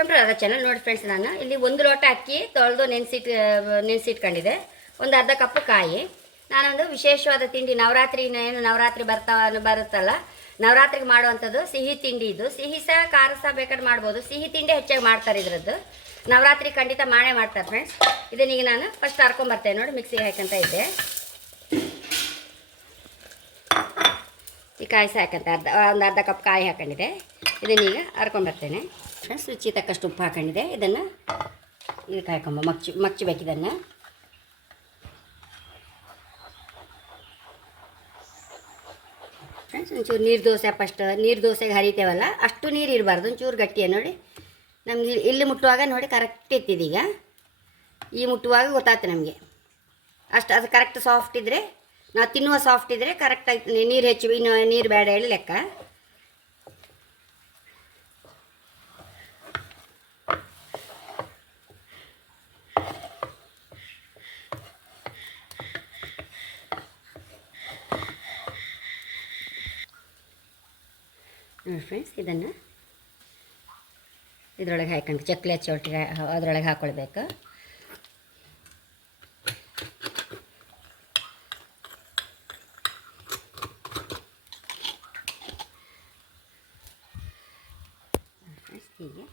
Welcome to ಚೆನ್ನಾಗಿ ನೋಡಿ friends ನಾನು. ಇಲ್ಲಿ ಒಂದು ಲೋಟ ಅಕ್ಕಿ ತೊಳೆದು ನೆನೆಸಿಟ್ಟು ನೆನೆಸಿಟ್ಕೊಂಡಿದೆ. ಒಂದು ಅರ್ಧ ಕಪ್ ಕಾಯಿ. ನಾನೊಂದು ವಿಶೇಷವಾದ ತಿಂಡಿ, ನವರಾತ್ರಿ ಏನು ನವರಾತ್ರಿ ಬರ್ತಾ, ಬರುತ್ತಲ್ಲ, ನವರಾತ್ರಿಗೆ ಮಾಡುವಂಥದ್ದು ಸಿಹಿ ತಿಂಡಿ ಇದು. ಸಿಹಿ ಸಹ, ಖಾರ ಸಹ ಬೇಕಾದ್ರೆ ಮಾಡ್ಬೋದು. ಸಿಹಿ ತಿಂಡಿ ಹೆಚ್ಚಾಗಿ ಮಾಡ್ತಾರೆ ಇದರದ್ದು. ನವರಾತ್ರಿ ಖಂಡಿತ ಮಾಡೇ ಮಾಡ್ತಾರೆ ಫ್ರೆಂಡ್ಸ್ ಇದನ್ನೀಗ ನಾನು ಫಸ್ಟ್ ಹರ್ಕೊಂಬರ್ತೇನೆ ನೋಡಿ ಮಿಕ್ಸಿಗೆ ಹಾಕಂತ ಇದ್ದೆ. ಈ ಕಾಯಿ ಸಹ ಹಾಕಂತ ಅರ್ಧ, ಒಂದು ಅರ್ಧ ಕಪ್ ಕಾಯಿ ಹಾಕೊಂಡಿದೆ ಇದನ್ನೀಗ ಹರ್ಕೊಂಬರ್ತೇನೆ ರುಚಿ ತಕ್ಕಷ್ಟು ಉಪ್ಪು ಹಾಕೊಂಡಿದೆ ಇದನ್ನು ಇದಕ್ಕೆ ಕಾಯ್ಕೊಂಬ ಮಚ್ಚಿ ಮಚ್ಚಬೇಕು ಇದನ್ನು. ಫ್ರೆಂಡ್ಸ್, ಒಂಚೂರು ನೀರು ದೋಸೆ ಫಸ್ಟ್, ನೀರು ದೋಸೆಗೆ ಹರಿತೇವಲ್ಲ, ಅಷ್ಟು ನೀರು ಇರಬಾರ್ದು, ಒಂಚೂರು ಗಟ್ಟಿಯ, ನೋಡಿ. ನಮಗೆ ಇಲ್ಲಿ ಮುಟ್ಟುವಾಗ ನೋಡಿ ಕರೆಕ್ಟ್ ಇತ್ತಿದೀಗ ಈ ಮುಟ್ಟುವಾಗ ಗೊತ್ತಾಗ್ತದೆ ನಮಗೆ. ಅಷ್ಟು, ಅದು ಕರೆಕ್ಟ್ ಸಾಫ್ಟ್ ಇದ್ದರೆ ನಾವು ತಿನ್ನುವ ಸಾಫ್ಟ್ ಇದ್ದರೆ ಆಯ್ತು. ನೀರು ಹೆಚ್ಚು, ಇನ್ನು ನೀರು ಬೇಡ ಹೇಳಿ ಲೆಕ್ಕ. ಫ್ರೆಂಡ್ಸ್ ಇದನ್ನು ಇದರೊಳಗೆ ಹಾಕೊಂಡು ಚಕ್ಲಿ ಹಚ್ಚಿ ಒಟ್ಟಿಗೆ ಅದರೊಳಗೆ ಹಾಕ್ಕೊಳ್ಬೇಕು ಫ್ರೆಂಡ್ಸ್ ಹೀಗೆ.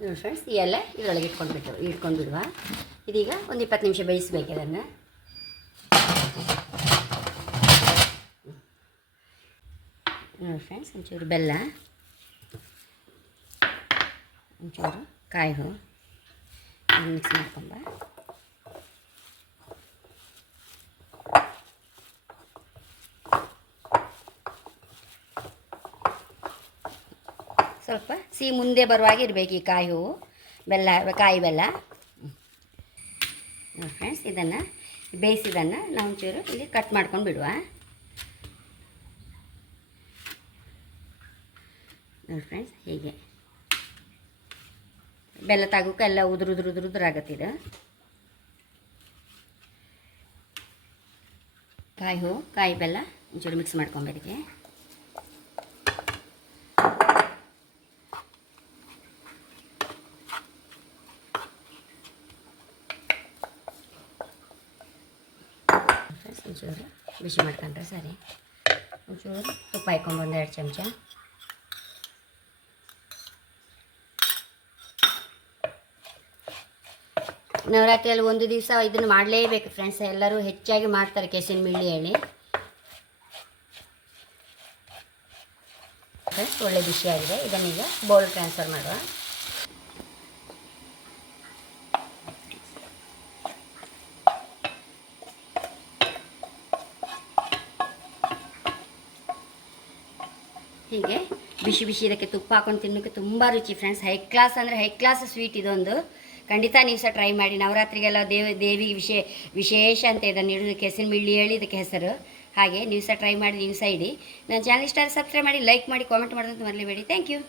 ನೋಡಿ ಫ್ರೆಂಡ್ಸ್ ಈ ಎಲ್ಲ ಇದರೊಳಗೆ ಇಟ್ಕೊಂಡ್ಬಿಟ್ಟು ಇಟ್ಕೊಂಡು ಬಿಡುವ ಇದೀಗ ಒಂದು ಇಪ್ಪತ್ತು ನಿಮಿಷ ಬೇಯಿಸ್ಬೇಕು ಅದನ್ನು ನೋಡಿ ಫ್ರೆಂಡ್ಸ್ ಒಂಚೂರು ಬೆಲ್ಲ, ಒಂಚೂರು ಕಾಯಿ ಹೂ. ಮಿಕ್ಸ್ ಮಾಡ್ಕೊಂಬ ಸ್ವಲ್ಪ ಸಿಹಿ ಮುಂದೆ ಬರುವಾಗ ಇರಬೇಕು ಈ ಕಾಯಿ ಹೂವು. ಬೆಲ್ಲ, ಕಾಯಿ ಬೆಲ್ಲ. ಫ್ರೆಂಡ್ಸ್ ಇದನ್ನು ಬೇಯಿಸಿದನ್ನು ನಾವು ಒಂಚೂರು ಇಲ್ಲಿ ಕಟ್ ಮಾಡ್ಕೊಂಡು ಬಿಡುವ. ನೋಡಿ ಫ್ರೆಂಡ್ಸ್ ಹೀಗೆ. ಬೆಲ್ಲ ತಗೋಕೆ ಎಲ್ಲ ಉದುರು ಉದುರು ಉದುರು ಉದುರಾಗತ್ತೆ ಇದು. ಕಾಯಿ ಹೂವು, ಕಾಯಿ ಬೆಲ್ಲ ಒಂಚೂರು ಮಿಕ್ಸ್ ಮಾಡ್ಕೊಂಬರಿಗೆ ಫ್ರೆಂಡ್ಸ್ ಒಂಚೂರು ಬಿಸಿ ಮಾಡ್ಕೊಂಡ್ರೆ ಸರಿ. ಒಂಚೂರು ತುಪ್ಪ ಹಾಕೊಂಡು ಒಂದು ಎರಡು ಚಮಚ. ನವರಾತ್ರಿಯಲ್ಲಿ ಒಂದು ದಿವಸ ಇದನ್ನು ಮಾಡಲೇಬೇಕು ಫ್ರೆಂಡ್ಸ್ ಎಲ್ಲರೂ ಹೆಚ್ಚಾಗಿ ಮಾಡ್ತಾರೆ ಕೆಸಿನ ಮಿಳ್ಳಿ ಹೇಳಿ ಫ್ರೆಂಡ್ಸ್ ಒಳ್ಳೆ ಬಿಸಿಯಾಗಿದೆ. ಇದನ್ನೀಗ ಬೌಲ್ ಟ್ರಾನ್ಸ್ಫರ್ ಮಾಡುವ. ಹೀಗೆ ಬಿಸಿ ಬಿಸಿ ಇದಕ್ಕೆ ತುಪ್ಪ ಹಾಕೊಂಡು ತಿನ್ನೋಕ್ಕೆ ತುಂಬ ರುಚಿ ಫ್ರೆಂಡ್ಸ್ ಹೈ ಕ್ಲಾಸ್ ಅಂದರೆ ಹೈ ಕ್ಲಾಸ್ ಸ್ವೀಟ್ ಇದೊಂದು. ಖಂಡಿತ ನೀವು ಸಹ ಟ್ರೈ ಮಾಡಿ. ನವರಾತ್ರಿಗೆಲ್ಲ ದೇವ, ದೇವಿಗೆ ವಿಶೇ, ವಿಶೇಷ ಅಂತ ಇದನ್ನು ಇಡೋದು. ಕೆಸಿನ ಮಿಳ್ಳಿ ಹೇಳಿ ಇದಕ್ಕೆ ಹೆಸರು. ಹಾಗೆ ನೀವು ಸಹ ಟ್ರೈ ಮಾಡಿ, ನೀವು ಸಹ ಇಡಿ. ನನ್ನ ಚಾನಲ್ ಇಷ್ಟ ಸಬ್ಸ್ಕ್ರೈಬ್ ಮಾಡಿ ಲೈಕ್ ಮಾಡಿ ಕಾಮೆಂಟ್ ಮಾಡೋದಂತ ಮರಲೇಬೇಡಿ ಥ್ಯಾಂಕ್ ಯು